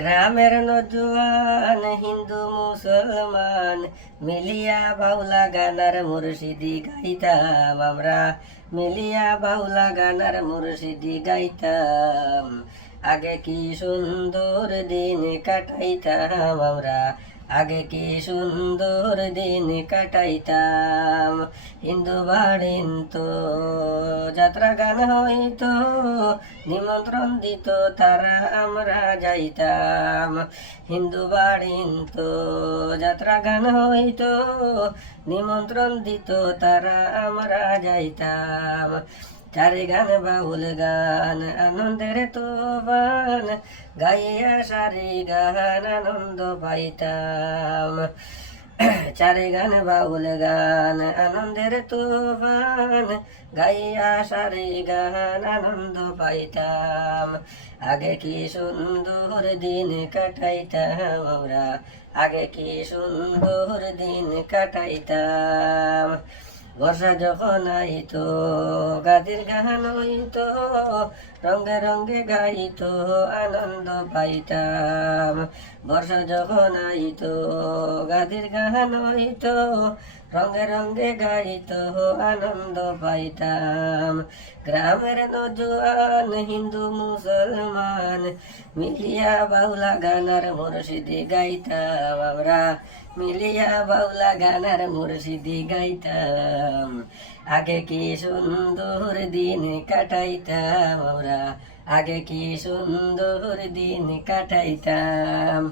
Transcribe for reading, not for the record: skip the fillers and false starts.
গ্রামের নজওয়ান হিন্দু মুসলমান মিলিয়া বাউলা গানার মুর্শিদি গাইতাম আমরা, মিলিয়া বাউলা গানার মুর্শিদি গাইতাম। আগে কি সুন্দর দিন কাটাইতাম আমরা, আগে কি সুন্দর দিন কাটাইতাম। হিন্দু বাড়িন তো যাত্রা গান হইতো, নিমন্ত্রণ দিত তারা আমরা যাইতাম। হিন্দু বাড়িন তো যাত্রা গান হইতো, নিমন্ত্রণ দিত তারা আমরা যাইতাম। চারি গান বাউল গান আনন্দের তোফান, গাইয়া সারি গান আনন্দ পাইতাম। চারি গান বাউল গান আনন্দের তোফান, গাইয়া সারি গান আনন্দ পাইতাম। আগে কি সুন্দর দিন কাটাইতাম আমরা, আগে কি সুন্দর দিন কাটাইতাম। বর্ষা যখন আইতো গাদির গান হইতো, রঙে রঙে গাইতো আনন্দ পাইতাম। বর্ষা যখন আইতো গাদির গান হইতো, রঙে রঙে গাইতো আনন্দ পাইতাম। গ্রামের নজওয়ান হিন্দু মুসলমান মিলিয়া বাউলা গানার মুর্শিদি গাইতাম আমরা, মিলিয়া বাউলা গানার মুর্শিদি গাইতাম। আগে কি সুন্দর দিন কাটাইতাম আমরা, আগে কি সুন্দর দিন কাটাইতাম।